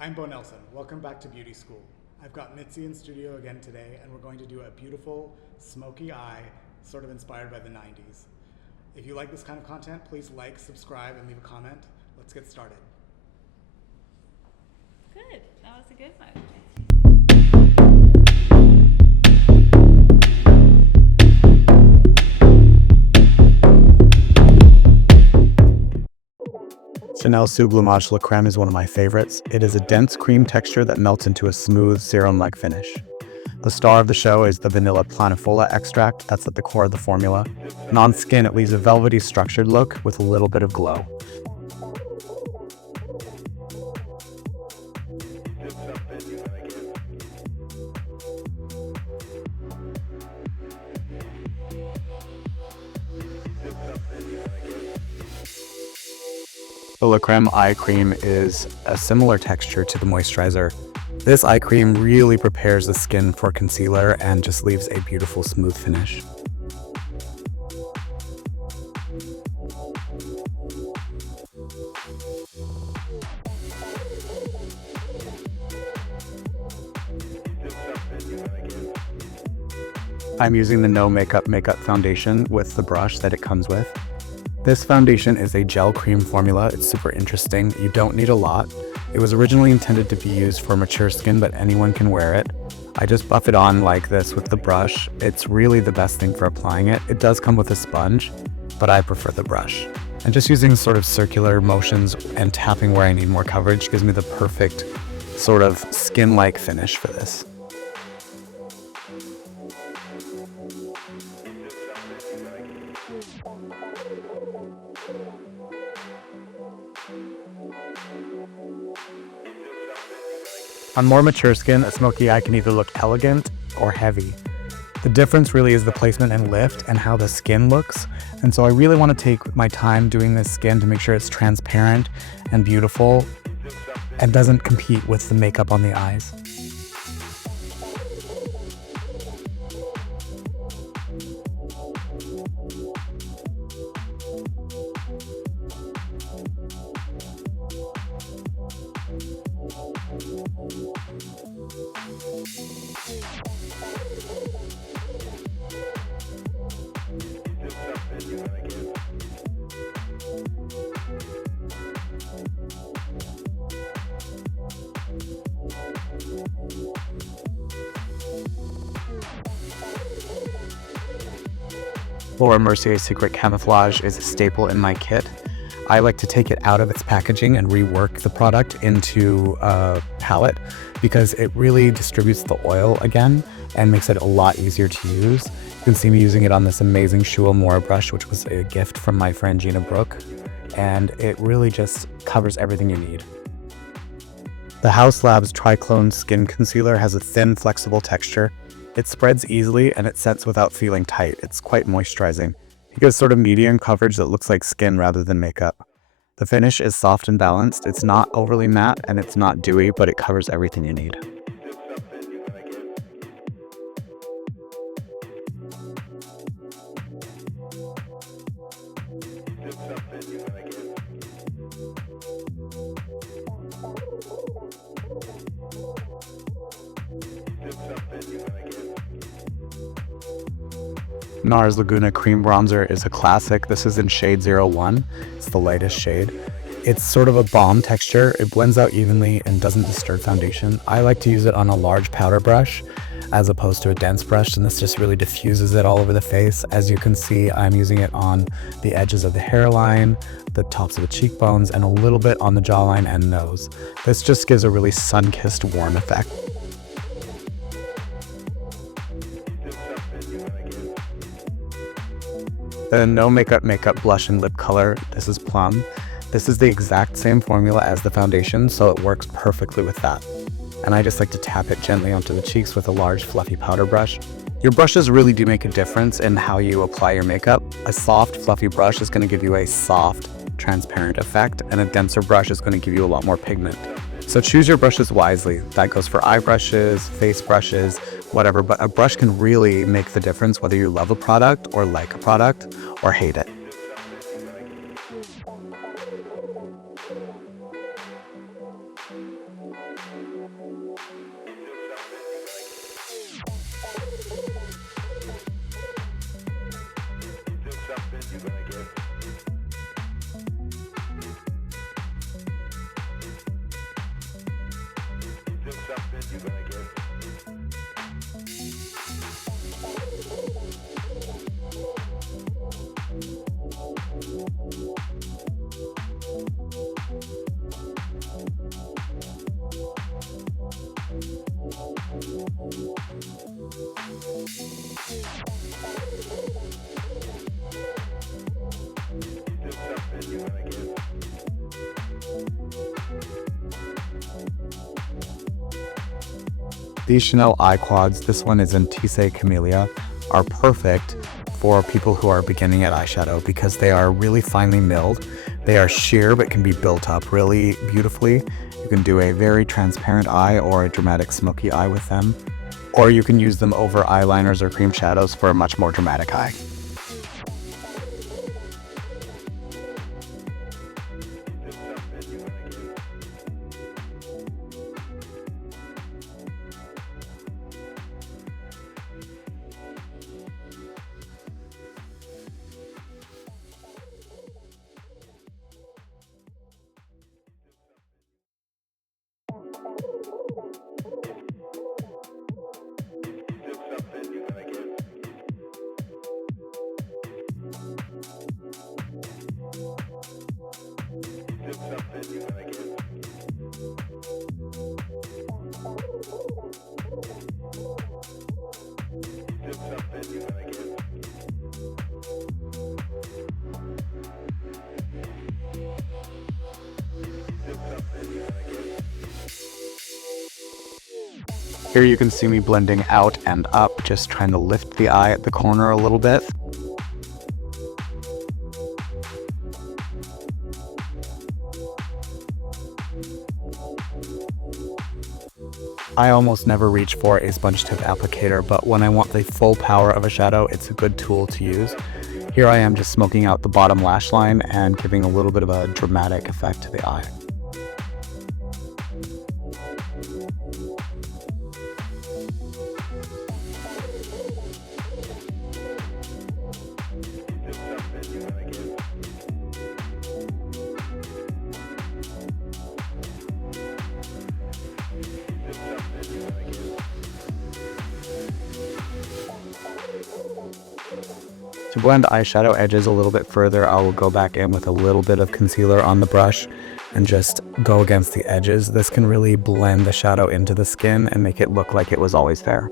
I'm Beau Nelson. Welcome back to Beauty School. I've got Mitzi in studio again today, and we're going to do a beautiful smoky eye, sort of inspired by the 90s. If you like this kind of content, please like, subscribe, and leave a comment. Let's get started. Good. That was a good one. Chanel Sublimage La Creme is one of my favorites. It is a dense cream texture that melts into a smooth serum-like finish. The star of the show is the vanilla planifolia extract that's at the core of the formula. And on skin, it leaves a velvety structured look with a little bit of glow. The La Creme eye cream is a similar texture to the moisturizer. This eye cream really prepares the skin for concealer and just leaves a beautiful smooth finish. I'm using the No Makeup foundation with the brush that it comes with. This foundation is a gel cream formula. It's super interesting. You don't need a lot. It was originally intended to be used for mature skin, but anyone can wear it. I just buff it on like this with the brush. It's really the best thing for applying it. It does come with a sponge, but I prefer the brush. And just using sort of circular motions and tapping where I need more coverage gives me the perfect sort of skin-like finish for this. On more mature skin, a smoky eye can either look elegant or heavy. The difference really is the placement and lift and how the skin looks. And so I really want to take my time doing this skin to make sure it's transparent and beautiful and doesn't compete with the makeup on the eyes. Laura Mercier's Secret Camouflage is a staple in my kit. I like to take it out of its packaging and rework the product into a palette because it really distributes the oil again and makes it a lot easier to use. You can see me using it on this amazing Shu Amora brush, which was a gift from my friend Gina Brooke, and it really just covers everything you need. The House Labs Triclone Skin Concealer has a thin, flexible texture. It spreads easily and it sets without feeling tight. It's quite moisturizing. It gives sort of medium coverage that looks like skin rather than makeup. The finish is soft and balanced. It's not overly matte and it's not dewy, but it covers everything you need. NARS Laguna Cream Bronzer is a classic. This is in shade 01. It's the lightest shade. It's sort of a balm texture. It blends out evenly and doesn't disturb foundation. I like to use it on a large powder brush as opposed to a dense brush, and this just really diffuses it all over the face. As you can see, I'm using it on the edges of the hairline, the tops of the cheekbones, and a little bit on the jawline and nose. This just gives a really sun-kissed warm effect. The No Makeup blush and lip color, this is Plum. This is the exact same formula as the foundation, so it works perfectly with that. And I just like to tap it gently onto the cheeks with a large fluffy powder brush. Your brushes really do make a difference in how you apply your makeup. A soft, fluffy brush is going to give you a soft, transparent effect, and a denser brush is going to give you a lot more pigment. So choose your brushes wisely. That goes for eye brushes, face brushes, whatever, but a brush can really make the difference whether you love a product or like a product or hate it. These Chanel eye quads, this one is in Tissé Camellia, are perfect for people who are beginning at eyeshadow because they are really finely milled. They are sheer but can be built up really beautifully. You can do a very transparent eye or a dramatic smoky eye with them, or you can use them over eyeliners or cream shadows for a much more dramatic eye. Here you can see me blending out and up, just trying to lift the eye at the corner a little bit. I almost never reach for a sponge tip applicator, but when I want the full power of a shadow, it's a good tool to use. Here I am just smoking out the bottom lash line and giving a little bit of a dramatic effect to the eye. To blend eyeshadow edges a little bit further, I will go back in with a little bit of concealer on the brush and just go against the edges. This can really blend the shadow into the skin and make it look like it was always there.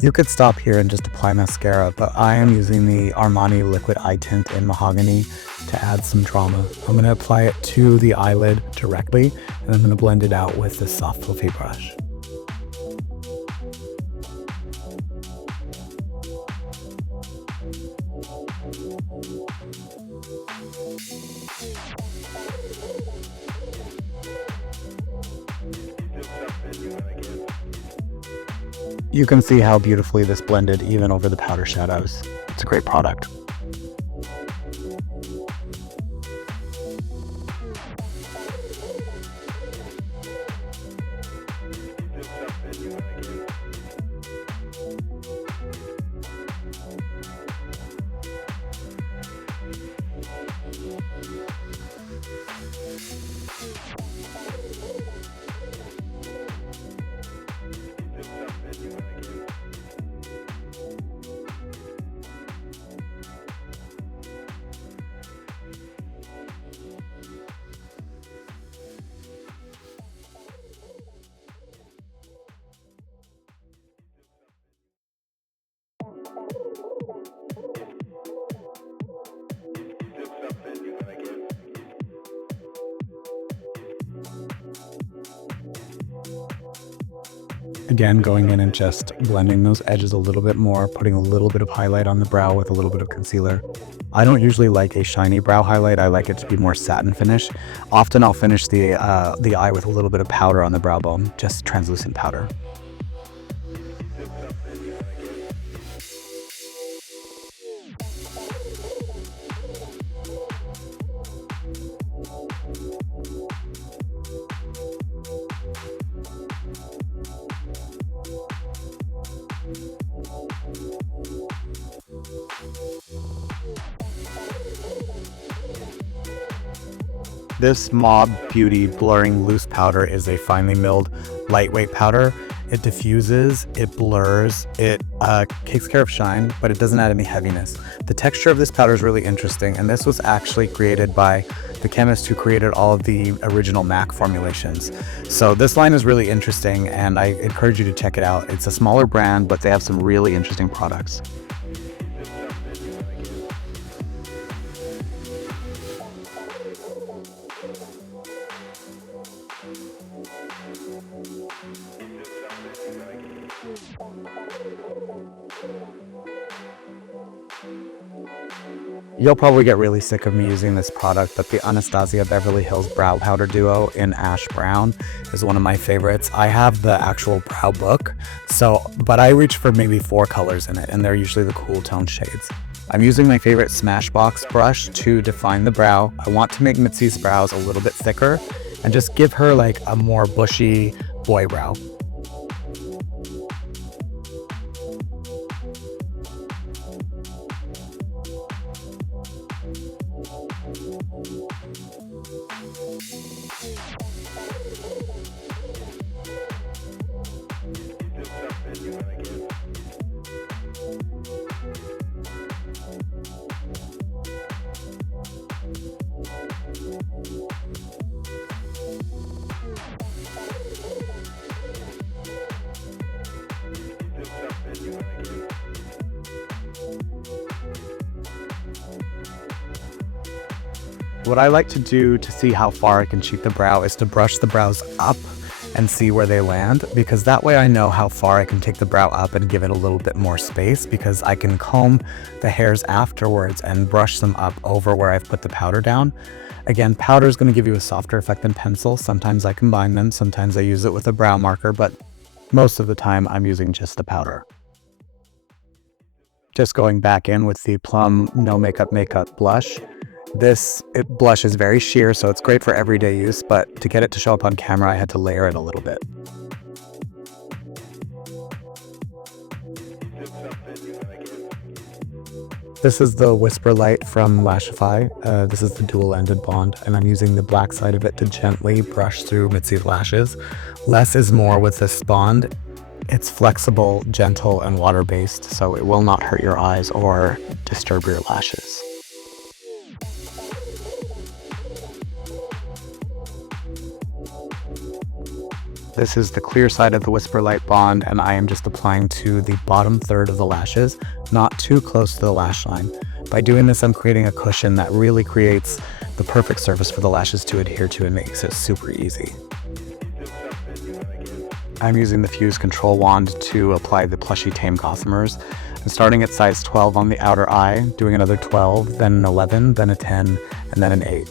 You could stop here and just apply mascara, but I am using the Armani Liquid Eye Tint in Mahogany to add some drama. I'm going to apply it to the eyelid directly, and I'm going to blend it out with this soft fluffy brush. You can see how beautifully this blended even over the powder shadows. It's a great product. Again, going in and just blending those edges a little bit more, putting a little bit of highlight on the brow with a little bit of concealer. I don't usually like a shiny brow highlight. I like it to be more satin finish. Often I'll finish the eye with a little bit of powder on the brow bone, just translucent powder. This Mob Beauty Blurring Loose Powder is a finely milled, lightweight powder. It diffuses, it blurs, it takes care of shine, but it doesn't add any heaviness. The texture of this powder is really interesting, and this was actually created by the chemist who created all of the original MAC formulations. So this line is really interesting, and I encourage you to check it out. It's a smaller brand, but they have some really interesting products. You'll probably get really sick of me using this product, but the Anastasia Beverly Hills Brow Powder Duo in Ash Brown is one of my favorites. I have the actual brow book, but I reach for maybe 4 colors in it, and they're usually the cool tone shades. I'm using my favorite Smashbox brush to define the brow. I want to make Mitzi's brows a little bit thicker and just give her like a more bushy boy brow. What I like to do to see how far I can cheat the brow is to brush the brows up and see where they land, because that way I know how far I can take the brow up and give it a little bit more space, because I can comb the hairs afterwards and brush them up over where I've put the powder down. Again, powder is going to give you a softer effect than pencil. Sometimes I combine them, sometimes I use it with a brow marker, but most of the time I'm using just the powder. Just going back in with the Plum No Makeup blush. This blush is very sheer, so it's great for everyday use, but to get it to show up on camera, I had to layer it a little bit. This is the Whisper Light from Lashify. This is the dual-ended bond, and I'm using the black side of it to gently brush through Mitzi's lashes. Less is more with this bond. It's flexible, gentle, and water-based, so it will not hurt your eyes or disturb your lashes. This is the clear side of the Whisper Light bond, and I am just applying to the bottom third of the lashes, not too close to the lash line. By doing this, I'm creating a cushion that really creates the perfect surface for the lashes to adhere to and makes it super easy. I'm using the Fuse Control Wand to apply the plushy Tame Gossamers. I'm starting at size 12 on the outer eye, doing another 12, then an 11, then a 10, and then an 8.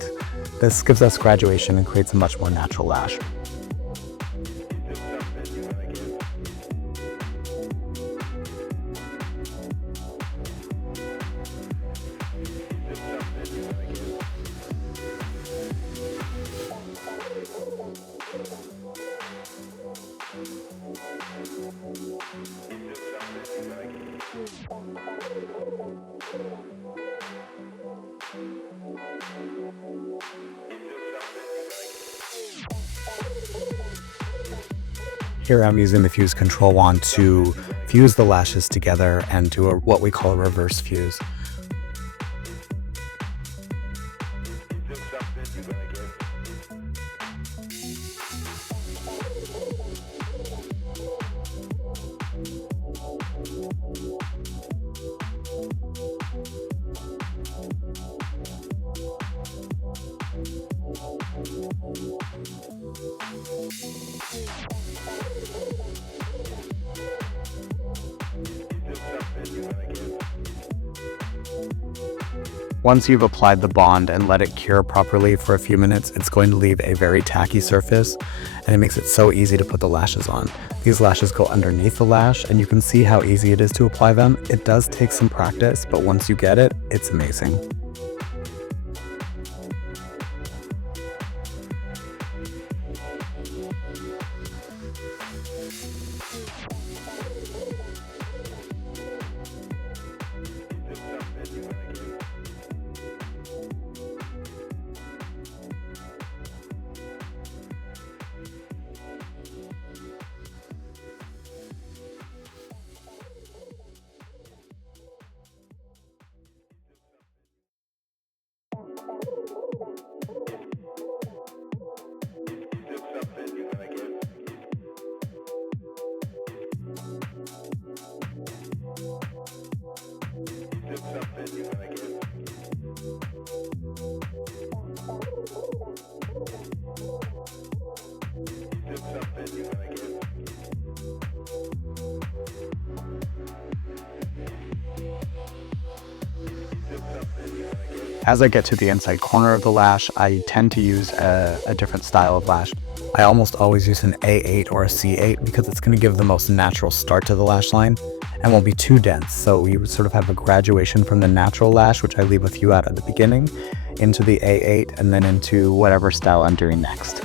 This gives us graduation and creates a much more natural lash. Here I'm using the Fuse Control Wand to fuse the lashes together and do what we call a reverse fuse. Once you've applied the bond and let it cure properly for a few minutes, it's going to leave a very tacky surface, and it makes it so easy to put the lashes on. These lashes go underneath the lash, and you can see how easy it is to apply them. It does take some practice, but once you get it, it's amazing. As I get to the inside corner of the lash, I tend to use a different style of lash. I almost always use an A8 or a C8 because it's going to give the most natural start to the lash line and won't be too dense. So you sort of have a graduation from the natural lash, which I leave a few out at the beginning, into the A8, and then into whatever style I'm doing next.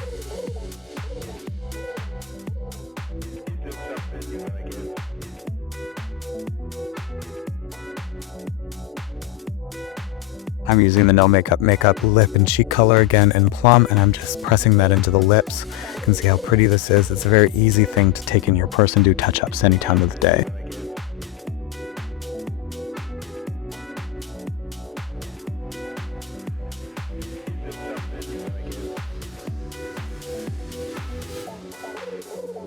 I'm using the No Makeup lip and cheek color again in Plum, and I'm just pressing that into the lips. You can see how pretty this is. It's a very easy thing to take in your purse and do touch-ups any time of the day.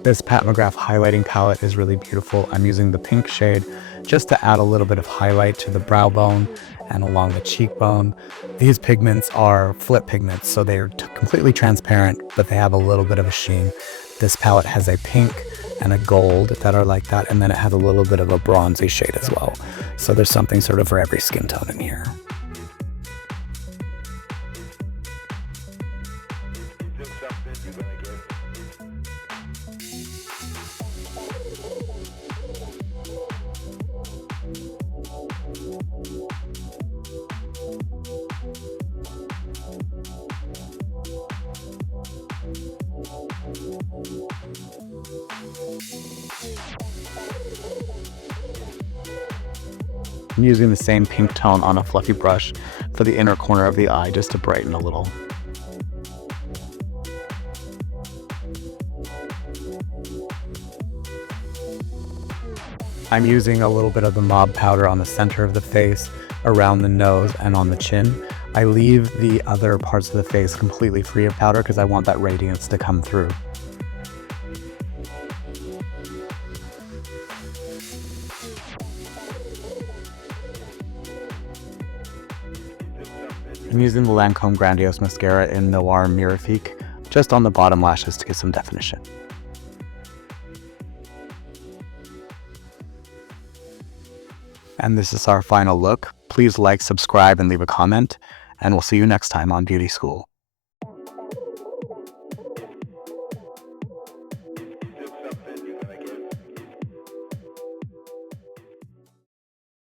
This Pat McGrath highlighting palette is really beautiful. I'm using the pink shade just to add a little bit of highlight to the brow bone and along the cheekbone. These pigments are flip pigments, so they're completely transparent, but they have a little bit of a sheen. This palette has a pink and a gold that are like that, and then it has a little bit of a bronzy shade as well. So there's something sort of for every skin tone in here. I'm using the same pink tone on a fluffy brush for the inner corner of the eye just to brighten a little. I'm using a little bit of the Mob powder on the center of the face, around the nose, and on the chin. I leave the other parts of the face completely free of powder because I want that radiance to come through. I'm using the Lancome Grandiose Mascara in Noir Mirifique just on the bottom lashes to get some definition. And this is our final look. Please like, subscribe, and leave a comment, and we'll see you next time on Beauty School.